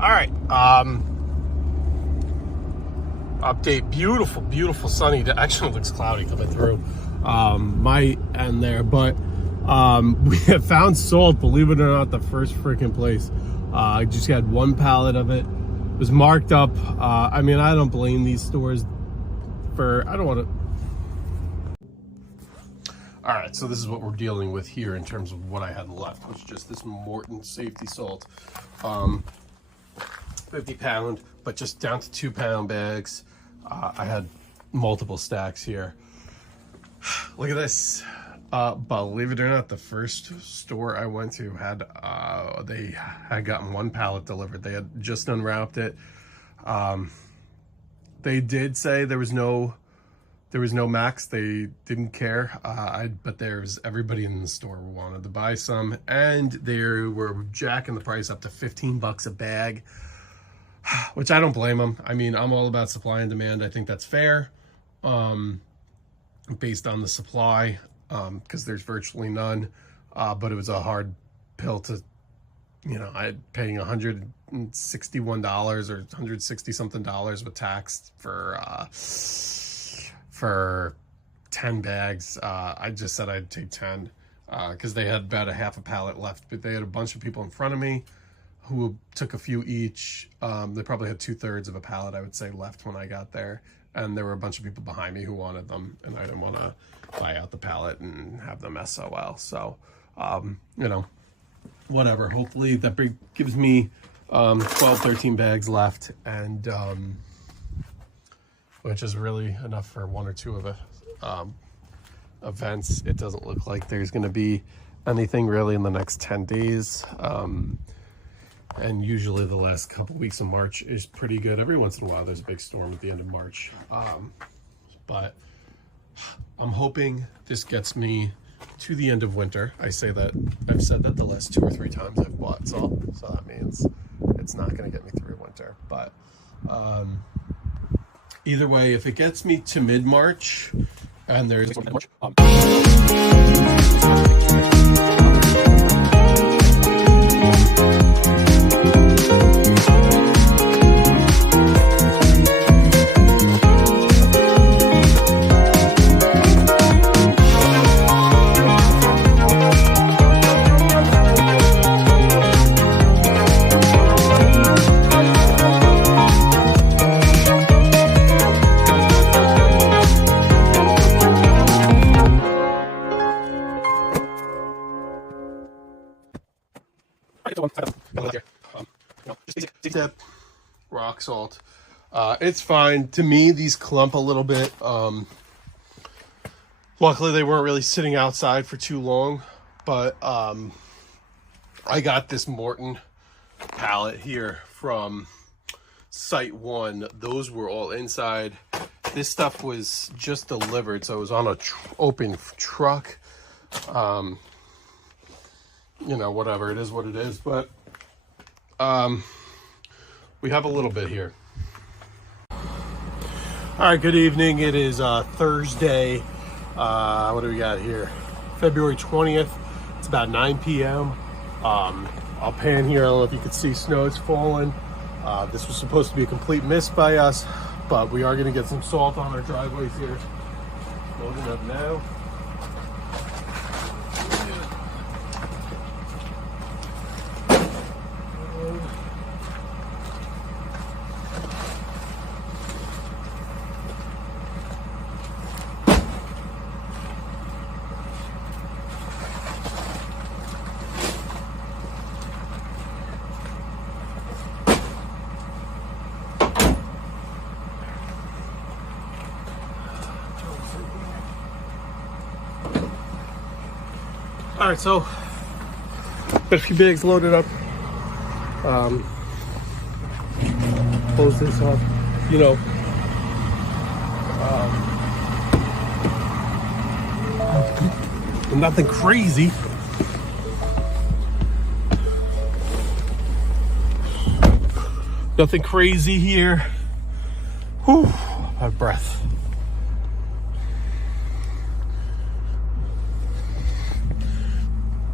All right. Update. Beautiful sunny. It actually looks cloudy coming through my end there, but we have found salt, believe it or not, the first freaking place. I just had one pallet of it. It was marked up. I mean, I don't blame these stores for, I don't want to. All right, so this is what we're dealing with here in terms of what I had left, which is just this Morton safety salt. 50 pound, but just down to 2 pound bags. I had multiple stacks here. Look at this. Believe it or not, the first store I went to had, they had gotten one pallet delivered. They had just unwrapped it. They did say there was no max. They didn't care. But there's everybody in the store wanted to buy some, and they were jacking the price up to $15 a bag, which I don't blame them. I mean, I'm all about supply and demand. I think that's fair, based on the supply, because there's virtually none. But it was a hard pill to, I'm paying $161 or 160 something dollars with tax for 10 bags. I just said I'd take 10 because they had about a half a pallet left, but they had a bunch of people in front of me who took a few each. They probably had 2/3 of a pallet, I would say, left when I got there. And there were a bunch of people behind me who wanted them, and I didn't want to buy out the pallet and have them SOL. So, whatever. Hopefully that gives me 12, 13 bags left, and which is really enough for one or two of events. It doesn't look like there's going to be anything really in the next 10 days. And usually the last couple weeks of March is pretty good. Every once in a while there's a big storm at the end of March. But I'm hoping this gets me to the end of winter. I've said that the last 2 or 3 times I've bought salt, so that means it's not going to get me through winter. But either way, if it gets me to mid-March, and there's rock salt. It's fine. To me, these clump a little bit. Luckily, they weren't really sitting outside for too long, but I got this Morton pallet here from Site 1. Those were all inside. This stuff was just delivered, so it was on a open truck. Whatever, it is what it is, but we have a little bit here. All right, good evening. It is Thursday. What do we got here? February 20th. It's about 9 p.m. I'll pan here. I don't know if you can see snow is falling. This was supposed to be a complete miss by us, but we are going to get some salt on our driveways here. Loading up now. All right, so got a few bags loaded up. Close this up, nothing crazy. Nothing crazy here. Whew, I have breath.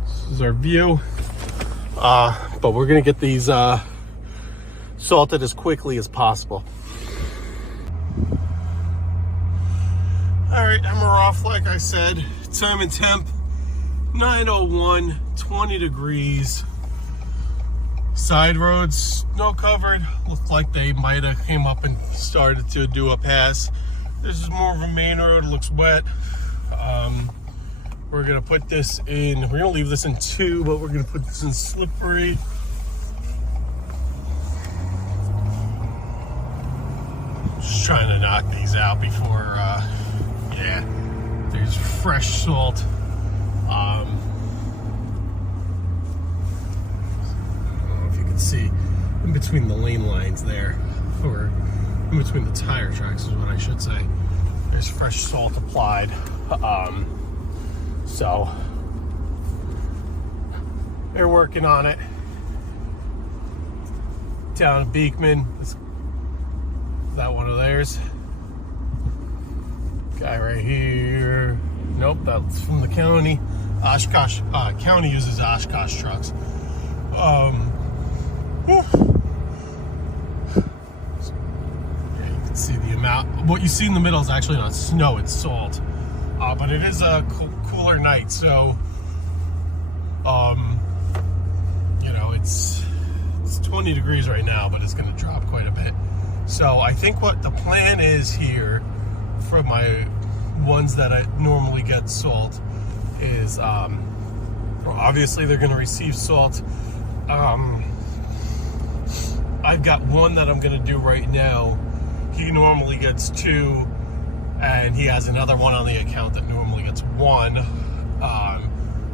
This is our view. But we're gonna get these salted as quickly as possible. All right, and we're off, like I said. Time and temp, 9:01, 20 degrees. Side roads, snow covered. Looked like they might have came up and started to do a pass. This is more of a main road, looks wet. We're gonna put this in, we're gonna leave this in 2, but we're gonna put this in slippery. Just trying to knock these out before, yeah, there's fresh salt. I don't know if you can see in between the lane lines there, or in between the tire tracks is what I should say. There's fresh salt applied. So they're working on it. Down in Beekman, is that one of theirs? Guy right here. Nope, that's from the county. Oshkosh county uses Oshkosh trucks. Yeah, you can see the amount. What you see in the middle is actually not snow; it's salt. But it is a cooler night, so you know, it's 20 degrees right now, but it's going to drop quite a bit. So I think what the plan is here for my ones that I normally get salt is, well, obviously they're going to receive salt. I've got one that I'm going to do right now. He normally gets 2, and he has another one on the account that normally gets 1.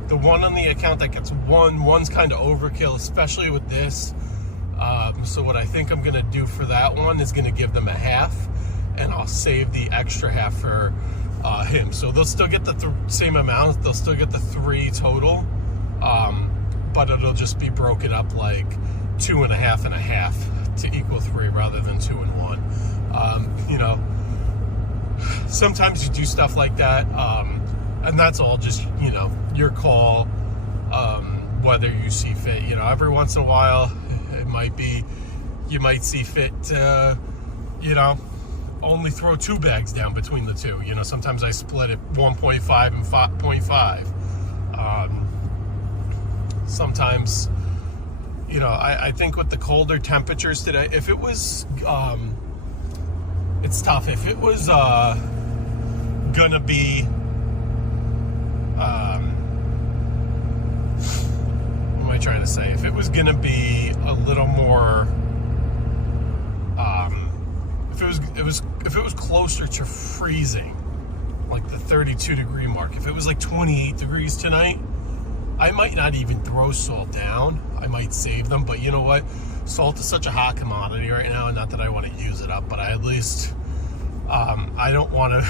The one on the account that gets 1, one's kind of overkill, especially with this. So what I think I'm going to do for that one is going to give them a half, and I'll save the extra half for him. So they'll still get the same amount. They'll still get the 3 total, but it'll just be broken up like 2 and a half to equal 3 rather than 2 and 1. You know, sometimes you do stuff like that, and that's all just, you know, your call, whether you see fit. You know, every once in a while, it might be, you might see fit to, you know, only throw 2 bags down between the 2. You know, sometimes I split it 1.5 and 5.5. Sometimes, you know, I think with the colder temperatures today, if it was, it's tough. If it was gonna be, what am I trying to say? If it was gonna be a little more, if it was closer to freezing, like the 32 degree mark, if it was like 28 degrees tonight, I might not even throw salt down. I might save them, but you know what? Salt is such a hot commodity right now, and not that I want to use it up, but I at least, I don't want to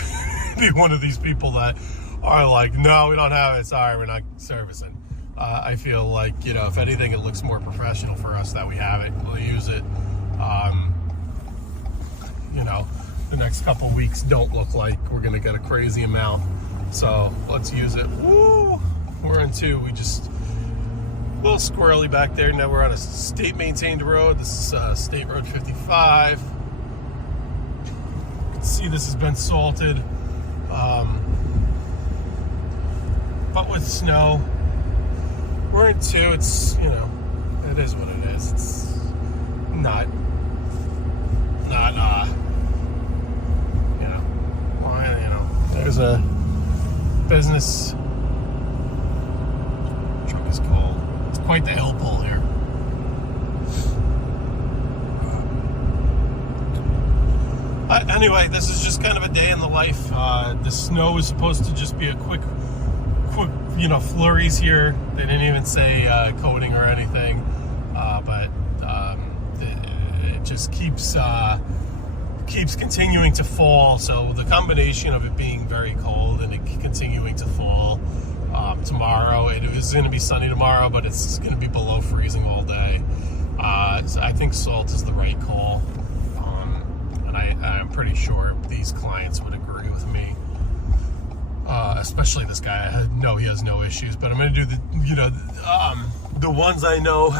be one of these people that are like, no, we don't have it, sorry, we're not servicing. I feel like, you know, if anything, it looks more professional for us that we have it, we'll use it. You know, the next couple weeks don't look like we're gonna get a crazy amount, so let's use it. Woo! We're in 2. We just a little squirrely back there. Now we're on a state maintained road. This is State Road 55. You can see this has been salted, but with snow, we're in 2. It's, you know, it is what it is. It's not you know, well, you know, there's a business. Truck is cold. It's quite the hill pull here. Anyway, this is just kind of a day in the life. The snow is supposed to just be a quick, you know, flurries here. They didn't even say coating or anything, but it just keeps continuing to fall. So the combination of it being very cold and it continuing to fall, tomorrow, it is going to be sunny tomorrow, but it's going to be below freezing all day. So I think salt is the right call, and I'm pretty sure these clients would agree with me, especially this guy. I know he has no issues, but I'm going to do the, you know, the ones I know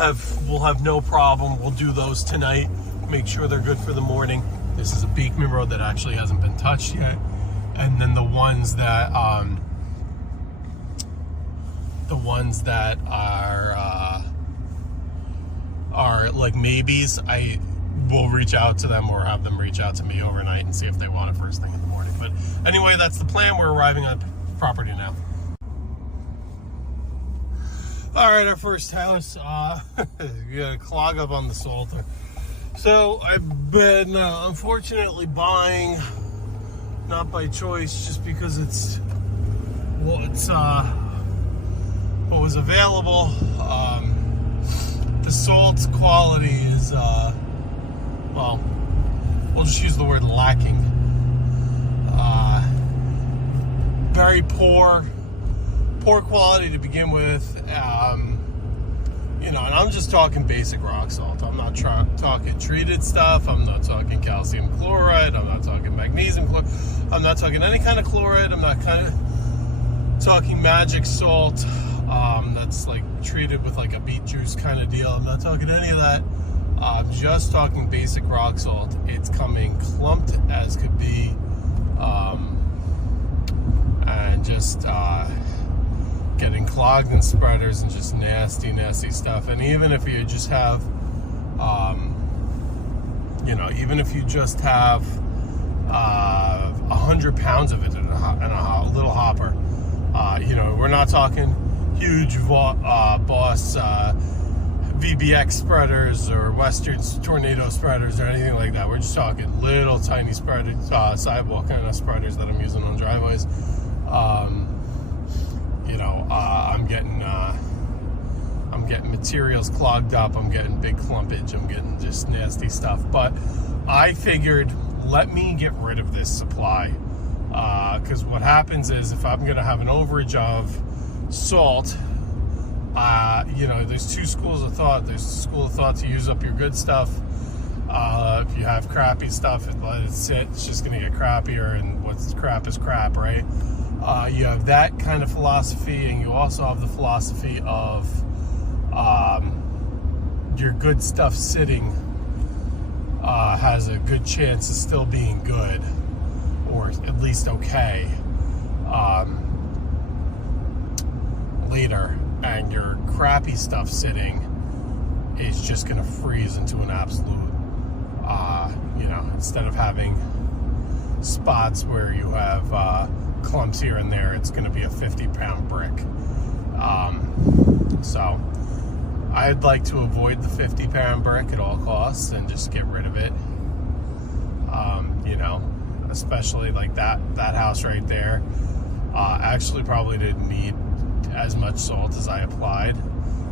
will have no problem. We'll do those tonight. make sure they're good for the morning. This is a Beekman road that actually hasn't been touched yet. And then the ones that are like maybes, I will reach out to them or have them reach out to me overnight and see if they want it first thing in the morning. But anyway, that's the plan. We're arriving on property now. All right, our first house. We got a clog up on the Salter. So I've been unfortunately buying, not by choice, just because it's what was available. The salt quality is well, we'll just use the word lacking. Very poor quality to begin with. You know, and I'm just talking basic rock salt. I'm not talking treated stuff. I'm not talking calcium chloride. I'm not talking magnesium chloride. I'm not talking any kind of chloride. I'm not talking magic salt that's like treated with like a beet juice kind of deal. I'm not talking any of that. I'm just talking basic rock salt. It's coming clumped as could be, and just getting clogged in spreaders and just nasty stuff. And even if you just have, you know, even if you just have 100 pounds of it in a little hopper, you know, we're not talking huge Boss VBX spreaders or Western Tornado spreaders or anything like that. We're just talking little tiny spreaders, sidewalk kind of spreaders that I'm using on driveways. You know, I'm getting materials clogged up. I'm getting big clumpage. I'm getting just nasty stuff. But I figured, let me get rid of this supply, because what happens is if I'm going to have an overage of salt, you know, there's two schools of thought. There's a school of thought to use up your good stuff. If you have crappy stuff and let it sit, it's just going to get crappier, and what's crap is crap, right? You have that kind of philosophy, and you also have the philosophy of your good stuff sitting has a good chance of still being good, or at least okay, later, and your crappy stuff sitting is just going to freeze into an absolute, you know, instead of having spots where you have clumps here and there, it's going to be a 50-pound brick. So I'd like to avoid the 50-pound brick at all costs and just get rid of it. You know, especially like that house right there actually probably didn't need as much salt as I applied,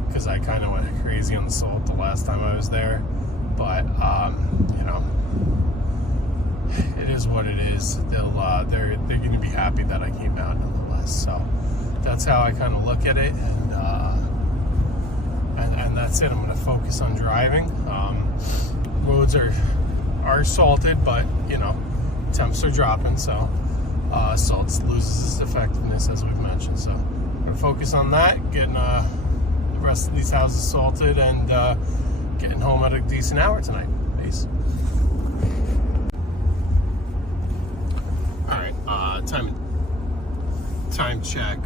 because I kind of went crazy on the salt the last time I was there. But you know, it is what it is. They're going to be happy that I came out nonetheless. So that's how I kind of look at it, and that's it. I'm going to focus on driving. Roads are salted, but you know, temps are dropping, so salt loses its effectiveness, as we've mentioned. So I'm going to focus on that, getting the rest of these houses salted, and getting home at a decent hour tonight. Peace. Time check,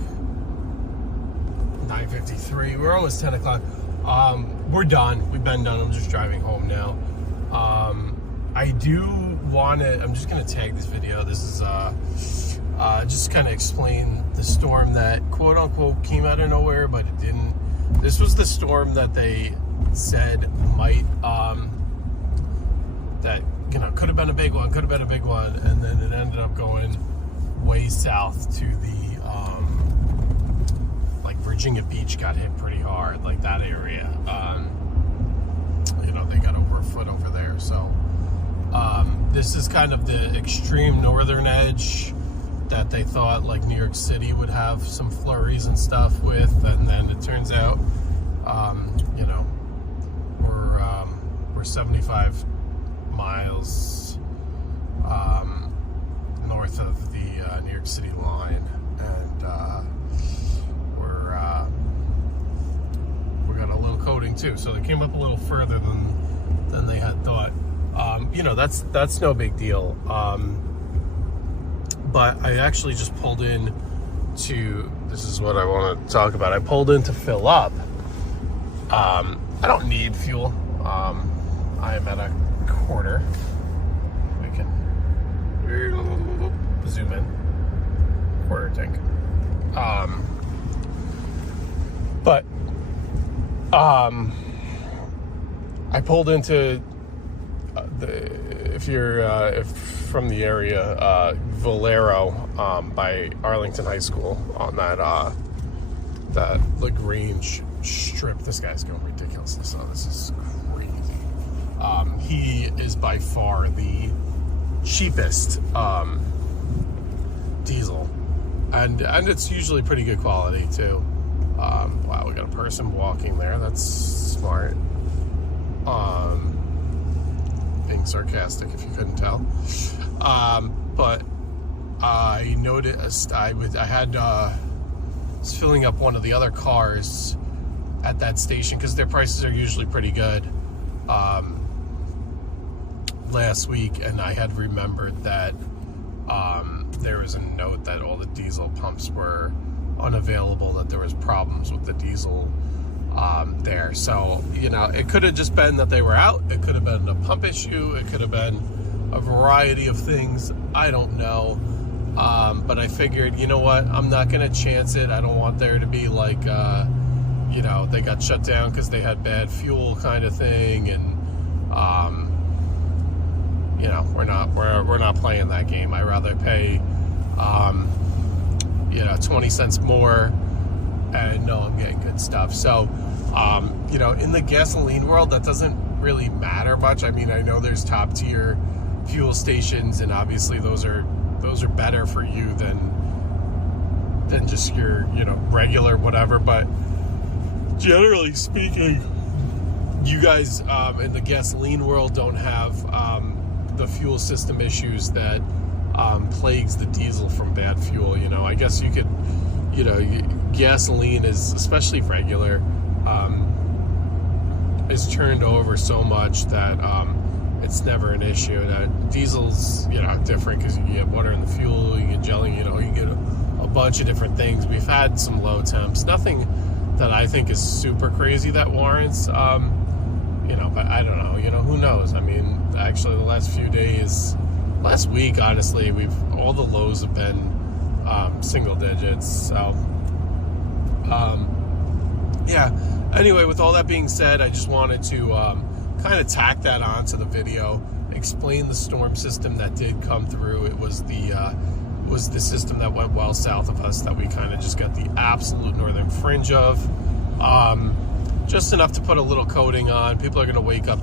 9:53. We're almost 10 o'clock. We're done. We've been done. I'm just driving home now. I do want to, I'm just going to tag this video. This is just kind of explain the storm that quote unquote came out of nowhere, but it didn't. This was the storm that they said might, that, you know, could have been a big one, and then it ended up going way south to the, like Virginia Beach got hit pretty hard, like that area. You know, they got over a foot over there. So this is kind of the extreme northern edge that they thought like New York City would have some flurries and stuff with, and then it turns out, you know, we're 75 miles north of the New York City line, and we got a little coating too, so they came up a little further than they had thought. you know, that's no big deal. But I actually just pulled in to, this is what I want to talk about. I pulled in to fill up. I don't need fuel. I am at a quarter. We can zoom in. Quarter tank. But I pulled into if you're from the area, Valero by Arlington High School on that LaGrange strip. This guy's going ridiculous. So this is crazy. He is by far the cheapest diesel, and it's usually pretty good quality too. Wow, we got a person walking there. That's smart. Being sarcastic, if you couldn't tell. But I noticed I was filling up one of the other cars at that station because their prices are usually pretty good. Last week, and I had remembered that there was a note that all the diesel pumps were unavailable, that there was problems with the diesel there. So, you know, it could have just been that they were out. It could have been a pump issue. It could have been a variety of things. I don't know. But I figured, you know what? I'm not going to chance it. I don't want there to be like, you know, they got shut down because they had bad fuel kind of thing. And, you know, we're not playing that game. I'd rather pay, you know, 20 cents more and know I'm getting good stuff. So, you know, in the gasoline world, that doesn't really matter much. I mean, I know there's top tier fuel stations, and obviously those are better for you than just your, you know, regular whatever. But generally speaking, you guys in the gasoline world don't have the fuel system issues that plagues the diesel from bad fuel. You know, I guess you could, you know, gasoline is, especially regular, is turned over so much that it's never an issue. That diesel's, you know, different because you get water in the fuel, you get gelling, you know, you get a bunch of different things. We've had some low temps, nothing that I think is super crazy that warrants, you know, but I don't know, you know, who knows? I mean, actually the last week, honestly, all the lows have been single digits. So, yeah. Anyway, with all that being said, I just wanted to kind of tack that onto the video, explain the storm system that did come through. It was the system that went well south of us that we kind of just got the absolute northern fringe of. Just enough to put a little coating on. People are going to wake up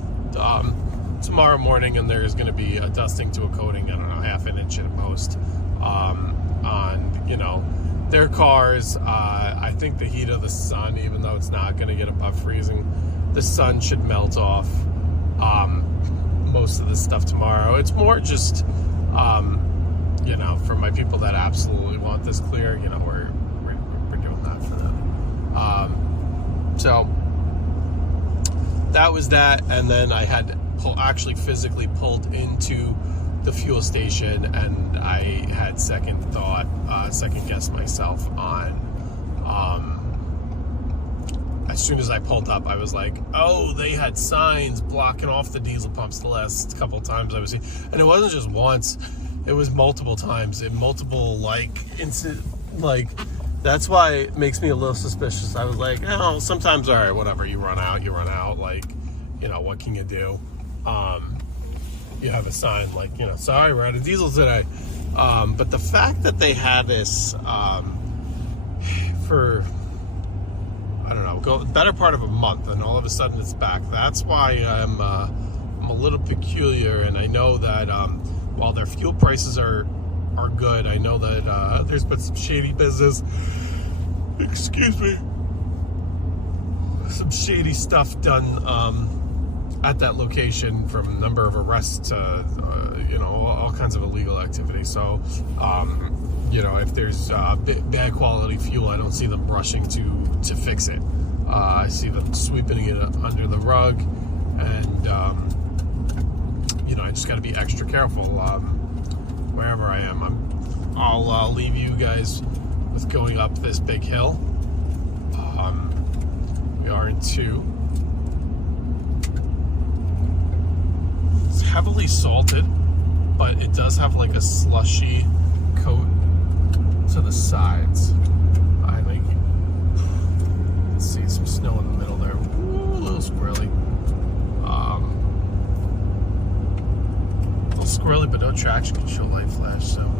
tomorrow morning and there's going to be a dusting to a coating, I don't know, half an inch at most, on, you know, their cars. I think the heat of the sun, even though it's not going to get above freezing, the sun should melt off most of this stuff tomorrow. It's more just, you know, for my people that absolutely want this clear, you know, we're doing that for them. So that was that, and then I had actually physically pulled into the fuel station, and I had second guessed myself on, as soon as I pulled up, I was like, oh, they had signs blocking off the diesel pumps the last couple of times I was here. And it wasn't just once, it was multiple times, in multiple, like, that's why it makes me a little suspicious. I was like, oh, sometimes, all right, whatever, you run out, like, you know, what can you do? You have a sign like, you know, sorry, we're out of diesel today. But the fact that they had this for, I don't know, better part of a month, and all of a sudden it's back, that's why I'm a little peculiar. And I know that while their fuel prices are good, I know that there's been some shady business, excuse me, some shady stuff done at that location, from a number of arrests to, you know, all kinds of illegal activity. So, you know, if there's bad quality fuel, I don't see them rushing to fix it. I see them sweeping it under the rug, and, you know, I just got to be extra careful wherever I am. I'll leave you guys with going up this big hill. We are in 2. It's heavily salted, but it does have like a slushy coat to the sides. I think, let's see, some snow in the middle there. Ooh, a little squirrely. A little squirrely, but no traction can show light flash, so.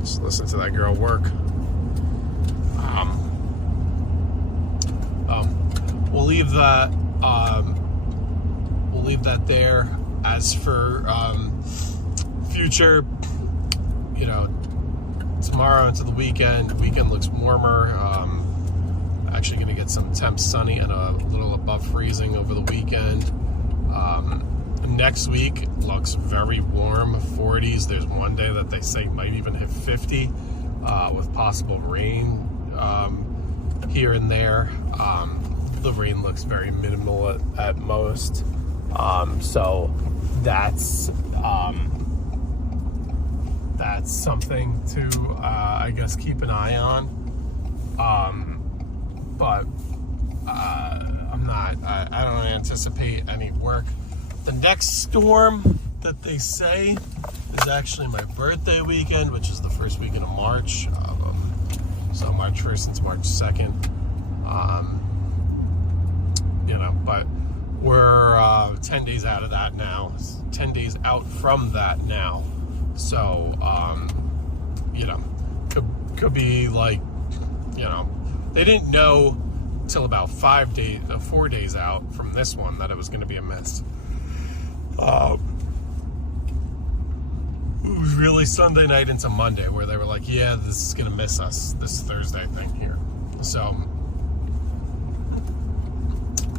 Just listen to that girl work. We'll leave that. We'll leave that there. As for future, you know, tomorrow into the weekend. The weekend looks warmer. Actually, going to get some temps sunny and a little above freezing over the weekend. Next week looks very warm, 40s. There's one day that they say might even hit 50 with possible rain here and there. The rain looks very minimal at most. So that's something to, I guess, keep an eye on. But I don't anticipate any work. The next storm that they say is actually my birthday weekend, which is the first weekend of March. So March 1st into March 2nd. You know, but we're 10 days out of that now. 10 days out from that now. So, you know, could be like, you know, they didn't know till about 4 days out from this one that it was going to be a miss. It was really Sunday night into Monday where they were like, yeah, this is going to miss us, this Thursday thing here. So,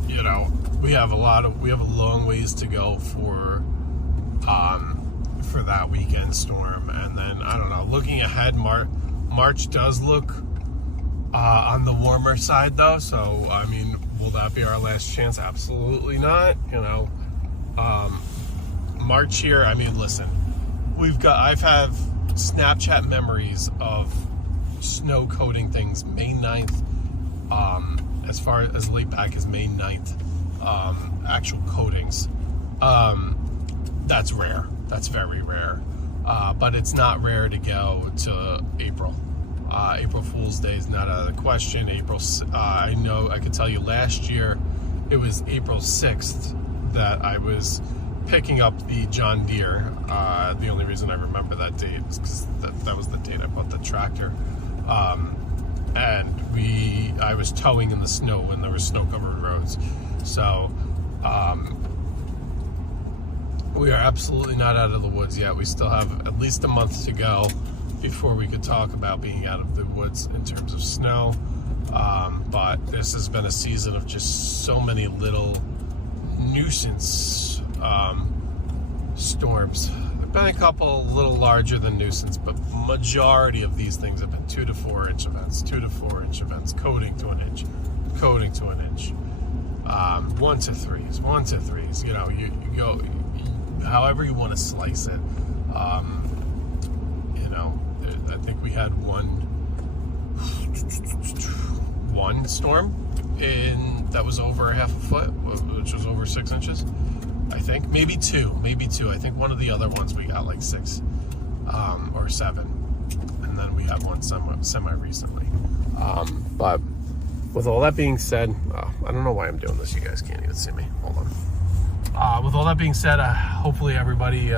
you know, we have a long ways to go for that weekend storm. And then, I don't know, looking ahead, March does look on the warmer side though. So, I mean, will that be our last chance? Absolutely not. You know, March here, I mean, listen, I've had Snapchat memories of snow coating things May 9th, as far as late back as May 9th, actual coatings. That's rare. That's very rare. But it's not rare to go to April. April Fool's Day is not out of the question. I know, I could tell you last year, it was April 6th that I was picking up the John Deere. The only reason I remember that date is because that was the date I bought the tractor. And I was towing in the snow when there were snow-covered roads. So, we are absolutely not out of the woods yet. We still have at least a month to go before we could talk about being out of the woods in terms of snow. But this has been a season of just so many little nuisance storms. There've been a couple a little larger than nuisance, but majority of these things have been 2 to 4 inch events, 2 to 4 inch events, coating to an inch, 1 to 3s, 1 to 3s. You know, you go however you want to slice it. You know, I think we had one storm that was over a half a foot, which was over 6 inches. I think maybe two. I think one of the other ones we got like 6 or 7, and then we had one semi recently. But with all that being said, I don't know why I'm doing this. You guys can't even see me. Hold on. With all that being said, hopefully everybody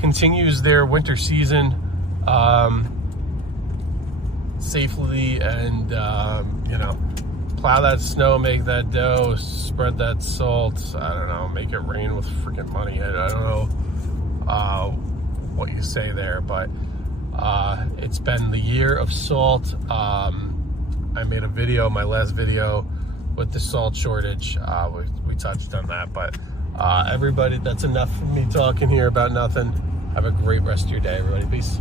continues their winter season safely, and you know, plow that snow, make that dough, spread that salt. I don't know, make it rain with freaking money. I don't know what you say there, but it's been the year of salt. I made a video, my last video, with the salt shortage. We touched on that, but Everybody, that's enough for me talking here about nothing. Have a great rest of your day, everybody. Peace.